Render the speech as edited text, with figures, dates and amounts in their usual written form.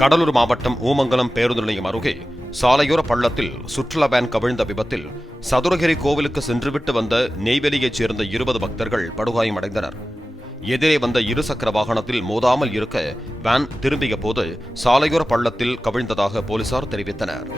கடலூர் மாவட்டம் ஊமங்கலம் பேருந்து நிலையம் அருகே சாலையோர பள்ளத்தில் சுற்றுலா வேன் கவிழ்ந்த விபத்தில் சதுரகிரி கோவிலுக்கு சென்றுவிட்டு வந்த நெய்வேலியைச் சேர்ந்த 20 பக்தர்கள் படுகாயமடைந்தனர். எதிரே வந்த இருசக்கர வாகனத்தில் மோதாமல் இருக்க வேன் திரும்பிய போது சாலையோர பள்ளத்தில் கவிழ்ந்ததாக போலீசார் தெரிவித்தனர்.